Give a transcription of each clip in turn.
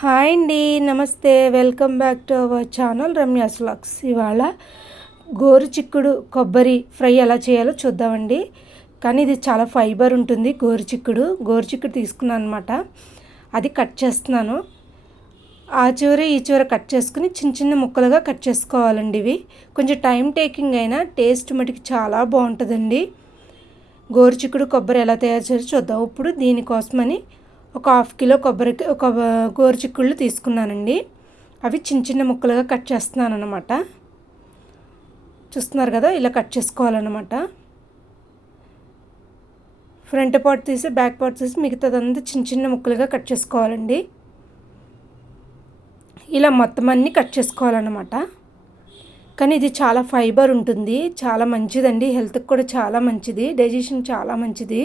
Hi అండి నమస్తే. Welcome back to our channel Ramya's vlogs. ఇవాళ గోరు చిక్కుడు కొబ్బరి ఫ్రై ఎలా చేయాలో చూద్దామండి. కానీ ఇది చాలా ఫైబర్ ఉంటుంది గోరు చిక్కుడు. గోరు చిక్కుడు తీసుకున్నాను అనమాట అది కట్ చేస్తున్నాను. ఆ చివర ఈ చివర కట్ చేసుకుని చిన్న చిన్న ముక్కలుగా కట్ చేసుకోవాలండి ఇవి. కొంచెం టైం టేకింగ్ అయినా టేస్ట్ మటుకు చాలా బాగుంటుందండి. గోరు చిక్కుడు కొబ్బరి ఎలా తయారు చేయాలో చూద్దాం. ఇప్పుడు దీనికోసమని ఒక హాఫ్ కిలో కొబ్బరి ఒక గోరు చిక్కుళ్ళు తీసుకున్నానండి. అవి చిన్న చిన్న ముక్కలుగా కట్ చేస్తున్నాను అనమాట చూస్తున్నారు కదా ఇలా కట్ చేసుకోవాలన్నమాట. ఫ్రంట్ పార్ట్ తీసి బ్యాక్ పార్ట్ తీసి మిగతాదంతా చిన్న చిన్న ముక్కలుగా కట్ చేసుకోవాలండి. ఇలా మొత్తం అన్నీ కట్ చేసుకోవాలన్నమాట. కానీ ఇది చాలా ఫైబర్ ఉంటుంది. చాలా మంచిదండి. హెల్త్కి కూడా చాలా మంచిది. డైజెషన్ చాలా మంచిది.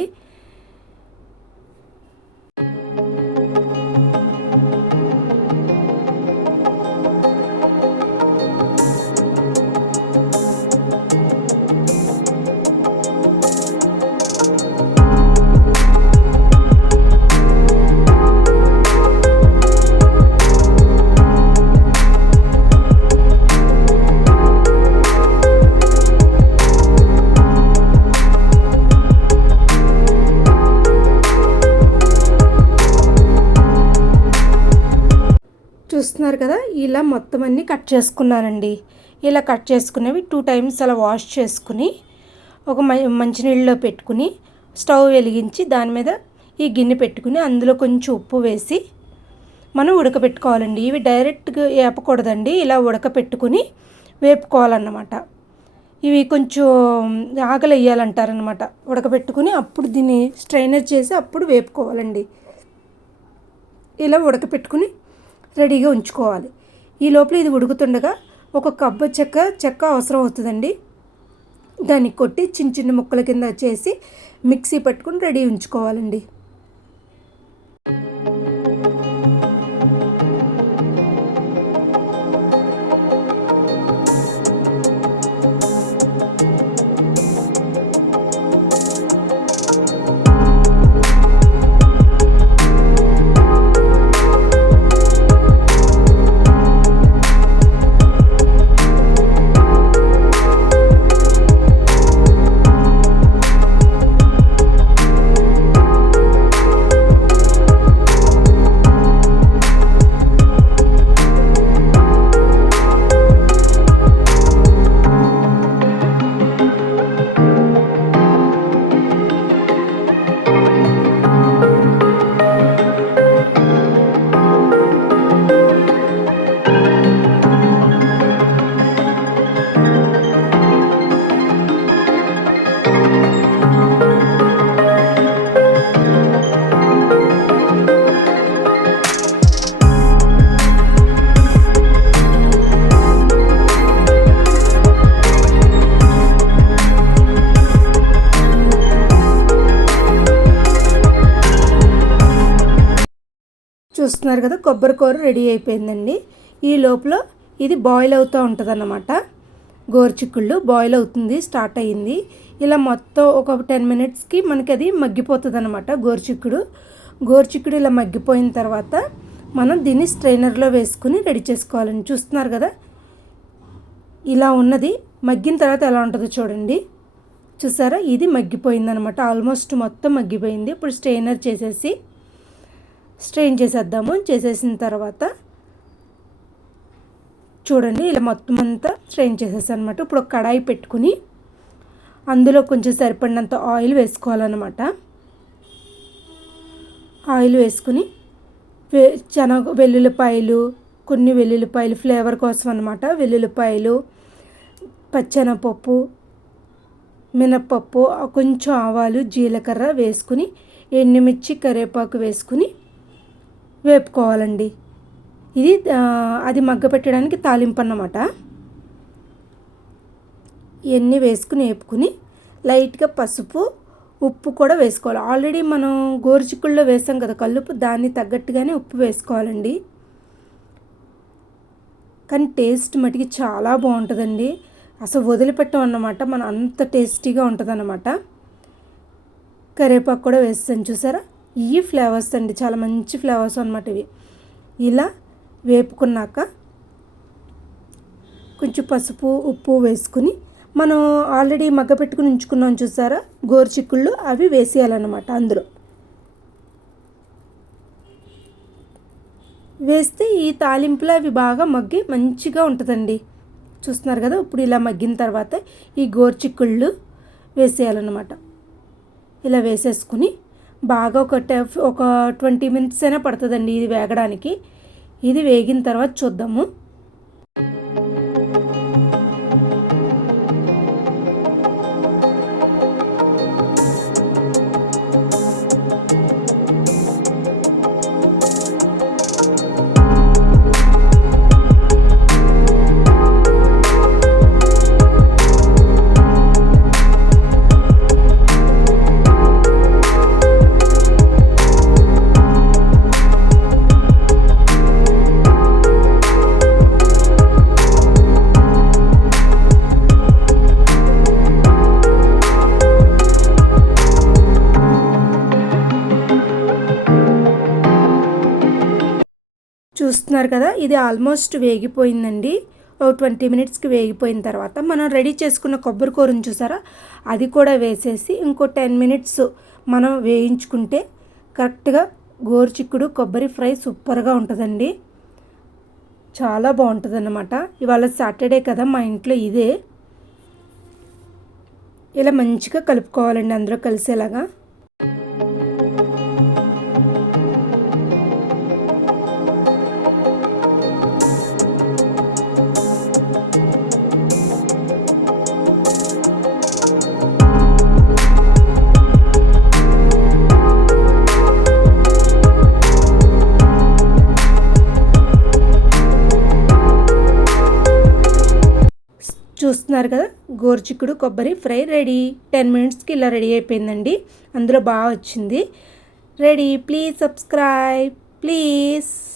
కదా ఇలా మొత్తం అన్నీ కట్ చేసుకున్నానండి. ఇలా కట్ చేసుకునేవి టూ టైమ్స్ అలా వాష్ చేసుకుని ఒక మంచినీళ్ళలో పెట్టుకుని స్టవ్ వెలిగించి దాని మీద ఈ గిన్నె పెట్టుకుని అందులో కొంచెం ఉప్పు వేసి మనం ఉడకపెట్టుకోవాలండి. ఇవి డైరెక్ట్గా వేపకూడదండి ఇలా ఉడకపెట్టుకుని వేపుకోవాలన్నమాట. ఇవి కొంచెం ఆకలి వేయాలంటారనమాట ఉడకబెట్టుకుని అప్పుడు దీన్ని స్ట్రైనర్ చేసి అప్పుడు వేపుకోవాలండి. ఇలా ఉడకపెట్టుకుని రెడీగా ఉంచుకోవాలి. ఈ లోపల ఇది ఉడుకుతుండగా ఒక కబ్బ చెక్క చెక్క అవసరం అవుతుందండి. దాన్ని కొట్టి చిన్న చిన్న ముక్కల కింద చేసి మిక్సీ పట్టుకుని రెడీ ఉంచుకోవాలండి. చూస్తున్నారు కదా కొబ్బరి కూర రెడీ అయిపోయిందండి. ఈ లోపల ఇది బాయిల్ అవుతూ ఉంటుంది అన్నమాట గోరుచిక్కుళ్ళు బాయిల్ అవుతుంది స్టార్ట్ అయ్యింది. ఇలా మొత్తం ఒక టెన్ మినిట్స్కి మనకి అది మగ్గిపోతుంది అనమాట గోరుచిక్కుడు. గోరుచిక్కుడు ఇలా మగ్గిపోయిన తర్వాత మనం దీన్ని స్ట్రైనర్లో వేసుకుని రెడీ చేసుకోవాలండి. చూస్తున్నారు కదా? ఇలా ఉన్నది మగ్గిన తర్వాత ఎలా ఉంటుందో చూడండి. చూసారా? ఇది మగ్గిపోయిందనమాట ఆల్మోస్ట్ మొత్తం మగ్గిపోయింది. ఇప్పుడు స్ట్రైనర్ చేసేసి స్ట్రెయిన్ చేసేద్దాము. చేసేసిన తర్వాత చూడండి ఇలా మొత్తం అంతా స్ట్రెయిన్ చేసేసాను అనమాట ఇప్పుడు ఒక కడాయి పెట్టుకుని అందులో కొంచెం సరిపడినంత ఆయిల్ వేసుకోవాలన్నమాట. ఆయిల్ వేసుకుని వే శనగ వెల్లుల్లిపాయలు కొన్ని వెల్లుల్లిపాయలు ఫ్లేవర్ కోసం అనమాట వెల్లుల్లిపాయలు పచ్చెనపప్పు మినప్పప్పు కొంచెం ఆవాలు జీలకర్ర వేసుకుని ఎండుమిర్చి కరివేపాకు వేసుకుని వేపుకోవాలండి. ఇది అది మగ్గ పెట్టడానికి తాలింపు అన్నమాట ఇవన్నీ వేసుకుని వేపుకుని లైట్గా పసుపు ఉప్పు కూడా వేసుకోవాలి. ఆల్రెడీ మనం గోరుచిక్కుల్లో వేసాం కదా కల్లుపు దాన్ని తగ్గట్టుగానే ఉప్పు వేసుకోవాలండి. కానీ టేస్ట్ మటుకి చాలా బాగుంటుందండి. అసలు వదిలిపెట్టాం అన్నమాట. మన అంత టేస్టీగా ఉంటుంది అన్నమాట కరివేపాకు కూడా వేస్తాను చూసారా? ఈ ఫ్లేవర్స్ అండి చాలా మంచి ఫ్లేవర్స్ అనమాట ఇవి. ఇలా వేపుకున్నాక కొంచెం పసుపు ఉప్పు వేసుకుని మనం ఆల్రెడీ మగ్గ పెట్టుకుని ఉంచుకున్నాం చూసారా? గోరుచిక్కుళ్ళు అవి వేసేయాలన్నమాట అందులో. వేస్తే ఈ తాలింపులో అవి బాగా మగ్గి మంచిగా ఉంటుందండి. చూస్తున్నారు కదా ఇప్పుడు ఇలా మగ్గిన తర్వాత ఈ గోరుచిక్కుళ్ళు వేసేయాలన్నమాట. ఇలా వేసేసుకుని బాగా ఒక టెఫ్ ఒక ట్వంటీ మినిట్స్ అయినా పడుతుందండి ఇది వేగడానికి. ఇది వేగిన తర్వాత చూద్దాము. చూస్తున్నారు కదా ఇది ఆల్మోస్ట్ వేగిపోయిందండి. ఓ ట్వంటీ మినిట్స్కి వేగిపోయిన తర్వాత మనం రెడీ చేసుకున్న కొబ్బరి కూరను చూసారా? అది కూడా వేసేసి ఇంకో టెన్ మినిట్స్ మనం వేయించుకుంటే కరెక్ట్గా గోరుచిక్కుడు కొబ్బరి ఫ్రై సూపర్గా ఉంటుందండి. చాలా బాగుంటుంది అన్నమాట ఇవాళ సాటర్డే కదా మా ఇంట్లో ఇదే. ఇలా మంచిగా కలుపుకోవాలండి అందరూ కలిసేలాగా. చూస్తున్నారు కదా? గోరుచిక్కుడు కొబ్బరి ఫ్రై రెడీ. టెన్ మినిట్స్కి ఇలా రెడీ అయిపోయిందండి. అందులో బాగా వచ్చింది. రెడీ. Please subscribe. ప్లీజ్.